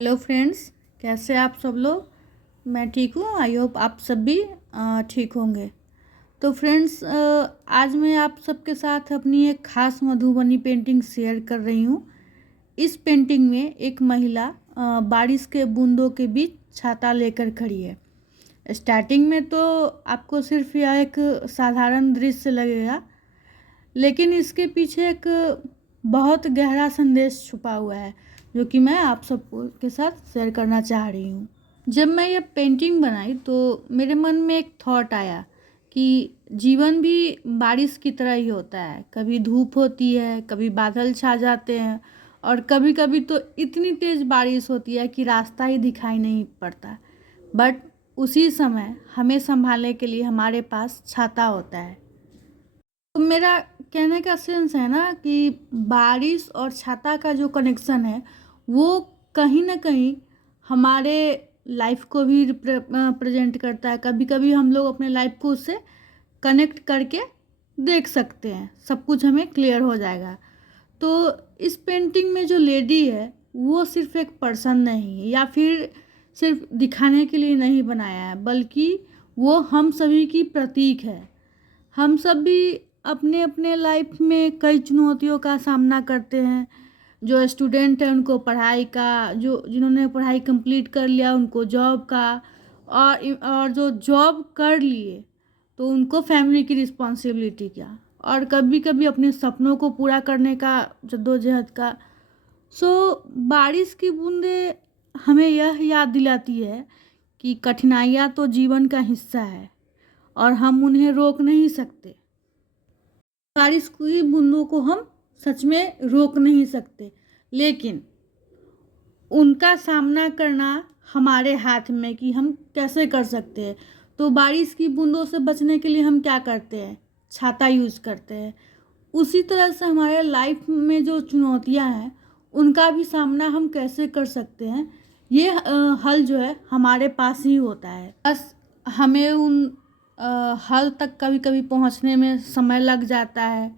Hello friends, कैसे आप सब लोग। मैं ठीक हूँ। आई होप आप सब भी ठीक होंगे। तो फ्रेंड्स, आज मैं आप सबके साथ अपनी एक खास मधुबनी पेंटिंग शेयर कर रही हूँ। इस पेंटिंग में एक महिला बारिश के बूंदों के बीच छाता लेकर खड़ी है। स्टार्टिंग में तो आपको सिर्फ यह एक साधारण दृश्य लगेगा, लेकिन इसके पीछे एक बहुत गहरा संदेश छुपा हुआ है, जो कि मैं आप सबको के साथ शेयर करना चाह रही हूँ। जब मैं ये पेंटिंग बनाई तो मेरे मन में एक थॉट आया कि जीवन भी बारिश की तरह ही होता है। कभी धूप होती है, कभी बादल छा जाते हैं, और कभी कभी तो इतनी तेज़ बारिश होती है कि रास्ता ही दिखाई नहीं पड़ता। बट उसी समय हमें संभालने के लिए हमारे पास छाता होता है। तो मेरा कहने का सेंस है ना कि बारिश और छाता का जो कनेक्शन है वो कहीं ना कहीं हमारे लाइफ को भी प्रेजेंट करता है। कभी कभी हम लोग अपने लाइफ को उससे कनेक्ट करके देख सकते हैं, सब कुछ हमें क्लियर हो जाएगा। तो इस पेंटिंग में जो लेडी है वो सिर्फ एक पर्सन नहीं है, या फिर सिर्फ दिखाने के लिए नहीं बनाया है, बल्कि वो हम सभी की प्रतीक है। हम सब भी अपने अपने लाइफ में कई चुनौतियों का सामना करते हैं। जो स्टूडेंट हैं उनको पढ़ाई का, जो जिन्होंने पढ़ाई कंप्लीट कर लिया उनको जॉब का, और जो जॉब कर लिए तो उनको फैमिली की रिस्पॉन्सिबिलिटी का, और कभी कभी अपने सपनों को पूरा करने का जद्दोजहद का। सो बारिश की बूंदें हमें यह याद दिलाती है कि कठिनाइयाँ तो जीवन का हिस्सा है और हम उन्हें रोक नहीं सकते। बारिश की बूंदों को हम सच में रोक नहीं सकते, लेकिन उनका सामना करना हमारे हाथ में कि हम कैसे कर सकते हैं। तो बारिश की बूंदों से बचने के लिए हम क्या करते हैं? छाता यूज़ करते हैं। उसी तरह से हमारे लाइफ में जो चुनौतियां हैं उनका भी सामना हम कैसे कर सकते हैं, ये हल जो है हमारे पास ही होता है। बस हमें उन हल तक कभी कभी पहुंचने में समय लग जाता है।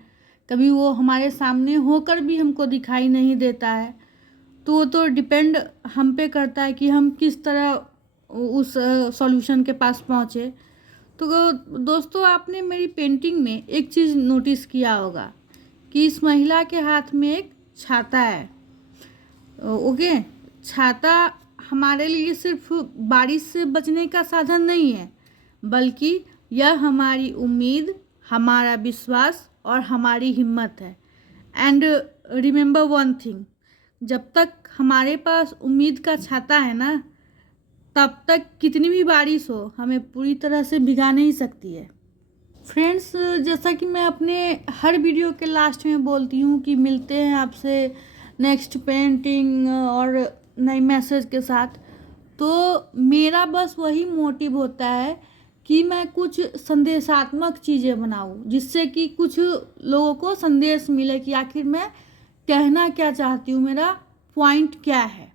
कभी वो हमारे सामने होकर भी हमको दिखाई नहीं देता है। तो वो तो डिपेंड हम पे करता है कि हम किस तरह उस सॉल्यूशन के पास पहुँचे। तो दोस्तों, आपने मेरी पेंटिंग में एक चीज़ नोटिस किया होगा कि इस महिला के हाथ में एक छाता है। ओके, छाता हमारे लिए सिर्फ बारिश से बचने का साधन नहीं है, बल्कि यह हमारी उम्मीद, हमारा विश्वास और हमारी हिम्मत है। एंड रिमेंबर वन थिंग, जब तक हमारे पास उम्मीद का छाता है ना, तब तक कितनी भी बारिश हो हमें पूरी तरह से भिगा नहीं सकती है। फ्रेंड्स, जैसा कि मैं अपने हर वीडियो के लास्ट में बोलती हूँ कि मिलते हैं आपसे नेक्स्ट पेंटिंग और नई मैसेज के साथ। तो मेरा बस वही मोटिव होता है कि मैं कुछ संदेशात्मक चीज़ें बनाऊँ, जिससे कि कुछ लोगों को संदेश मिले कि आखिर मैं कहना क्या चाहती हूँ, मेरा पॉइंट क्या है।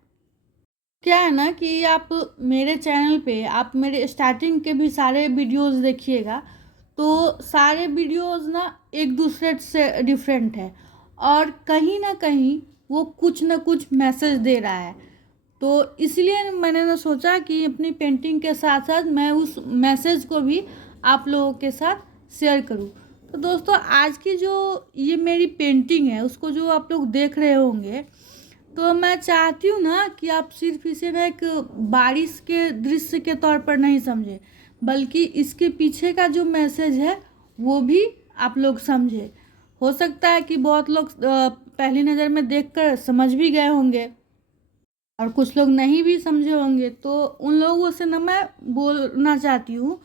क्या है ना कि आप मेरे चैनल पे आप मेरे स्टार्टिंग के भी सारे वीडियोस देखिएगा, तो सारे वीडियोस ना एक दूसरे से डिफरेंट है, और कहीं ना कहीं वो कुछ ना कुछ मैसेज दे रहा है। तो इसलिए मैंने ना सोचा कि अपनी पेंटिंग के साथ साथ मैं उस मैसेज को भी आप लोगों के साथ शेयर करूं। तो दोस्तों, आज की जो ये मेरी पेंटिंग है उसको जो आप लोग देख रहे होंगे, तो मैं चाहती हूँ ना कि आप सिर्फ इसे ना एक बारिश के दृश्य के तौर पर नहीं समझे, बल्कि इसके पीछे का जो मैसेज है वो भी आप लोग समझे। हो सकता है कि बहुत लोग पहली नज़र में देखकर समझ भी गए होंगे, और कुछ लोग नहीं भी समझे होंगे। तो उन लोगों से ना मैं बोलना चाहती हूँ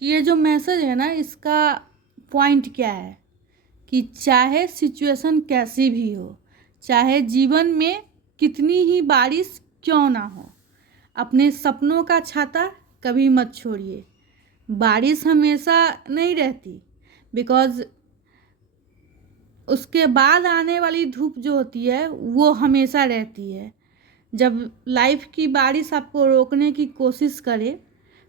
कि ये जो मैसेज है ना, इसका पॉइंट क्या है कि चाहे सिचुएशन कैसी भी हो, चाहे जीवन में कितनी ही बारिश क्यों ना हो, अपने सपनों का छाता कभी मत छोड़िए। बारिश हमेशा नहीं रहती, बिकॉज़ उसके बाद आने वाली धूप जो होती है वो हमेशा रहती है। जब लाइफ की बारिश आपको रोकने की कोशिश करे,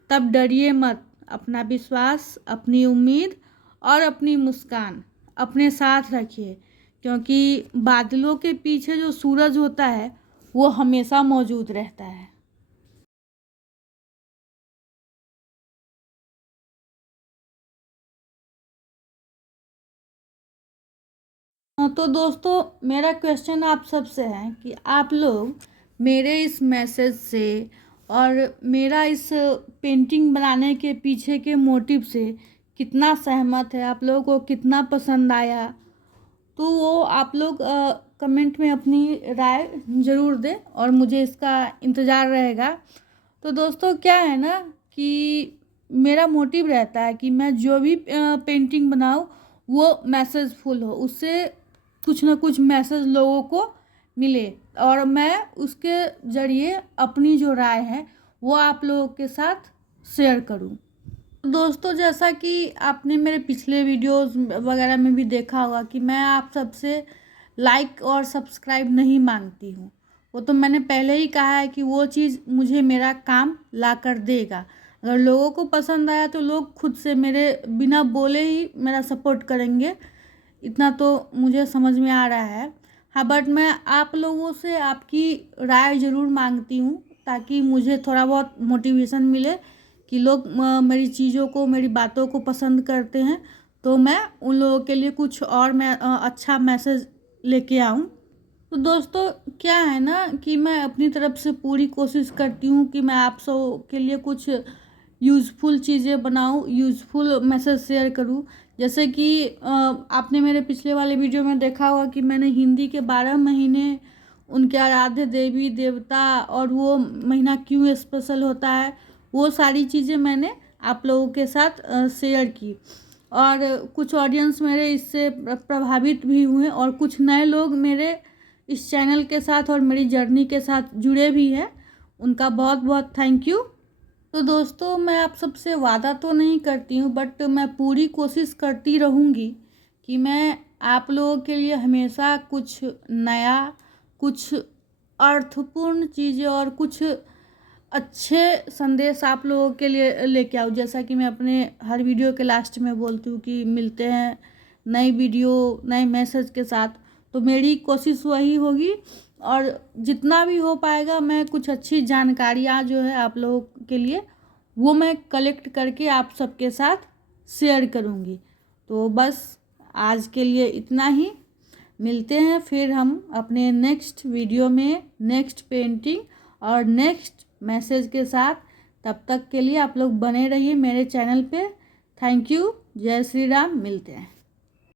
तब डरिए मत। अपना विश्वास, अपनी उम्मीद और अपनी मुस्कान अपने साथ रखिए, क्योंकि बादलों के पीछे जो सूरज होता है वो हमेशा मौजूद रहता है। तो दोस्तों मेरा क्वेश्चन आप सबसे है कि आप लोग मेरे इस मैसेज से और मेरा इस पेंटिंग बनाने के पीछे के मोटिव से कितना सहमत है, आप लोगों को कितना पसंद आया, तो वो आप लोग कमेंट में अपनी राय ज़रूर दें और मुझे इसका इंतज़ार रहेगा। तो दोस्तों क्या है ना कि मेरा मोटिव रहता है कि मैं जो भी पेंटिंग बनाऊँ वो मैसेजफुल हो, उससे कुछ ना कुछ मैसेज लोगों को मिले और मैं उसके ज़रिए अपनी जो राय है वो आप लोगों के साथ शेयर करूं। दोस्तों जैसा कि आपने मेरे पिछले वीडियोस वगैरह में भी देखा होगा कि मैं आप सबसे लाइक और सब्सक्राइब नहीं मांगती हूँ। वो तो मैंने पहले ही कहा है कि वो चीज़ मुझे मेरा काम ला कर देगा। अगर लोगों को पसंद आया तो लोग खुद से मेरे बिना बोले ही मेरा सपोर्ट करेंगे, इतना तो मुझे समझ में आ रहा है। हाँ, बट मैं आप लोगों से आपकी राय ज़रूर मांगती हूँ ताकि मुझे थोड़ा बहुत मोटिवेशन मिले कि लोग मेरी चीज़ों को, मेरी बातों को पसंद करते हैं, तो मैं उन लोगों के लिए कुछ और मैं अच्छा मैसेज लेके आऊँ। तो दोस्तों क्या है ना कि मैं अपनी तरफ से पूरी कोशिश करती हूँ कि मैं आप सब के लिए कुछ यूज़फुल चीज़ें बनाऊँ, यूज़फुल मैसेज शेयर करूँ। जैसे कि आपने मेरे पिछले वाले वीडियो में देखा होगा कि मैंने हिंदी के 12 महीने, उनके आराध्य देवी देवता और वो महीना क्यों स्पेशल होता है, वो सारी चीज़ें मैंने आप लोगों के साथ शेयर की और कुछ ऑडियंस मेरे इससे प्रभावित भी हुए और कुछ नए लोग मेरे इस चैनल के साथ और मेरी जर्नी के साथ जुड़े भी हैं। उनका बहुत बहुत थैंक यू। तो दोस्तों मैं आप सबसे वादा तो नहीं करती हूँ बट मैं पूरी कोशिश करती रहूँगी कि मैं आप लोगों के लिए हमेशा कुछ नया, कुछ अर्थपूर्ण चीज़ें और कुछ अच्छे संदेश आप लोगों के लिए लेके आऊँ। जैसा कि मैं अपने हर वीडियो के लास्ट में बोलती हूँ कि मिलते हैं नई वीडियो नए मैसेज के साथ, तो मेरी कोशिश वही होगी और जितना भी हो पाएगा मैं कुछ अच्छी जानकारियाँ जो है आप लोगों के लिए वो मैं कलेक्ट करके आप सबके साथ शेयर करूँगी। तो बस आज के लिए इतना ही, मिलते हैं फिर हम अपने नेक्स्ट वीडियो में नेक्स्ट पेंटिंग और नेक्स्ट मैसेज के साथ। तब तक के लिए आप लोग बने रहिए मेरे चैनल पे। थैंक यू, जय श्री राम, मिलते हैं।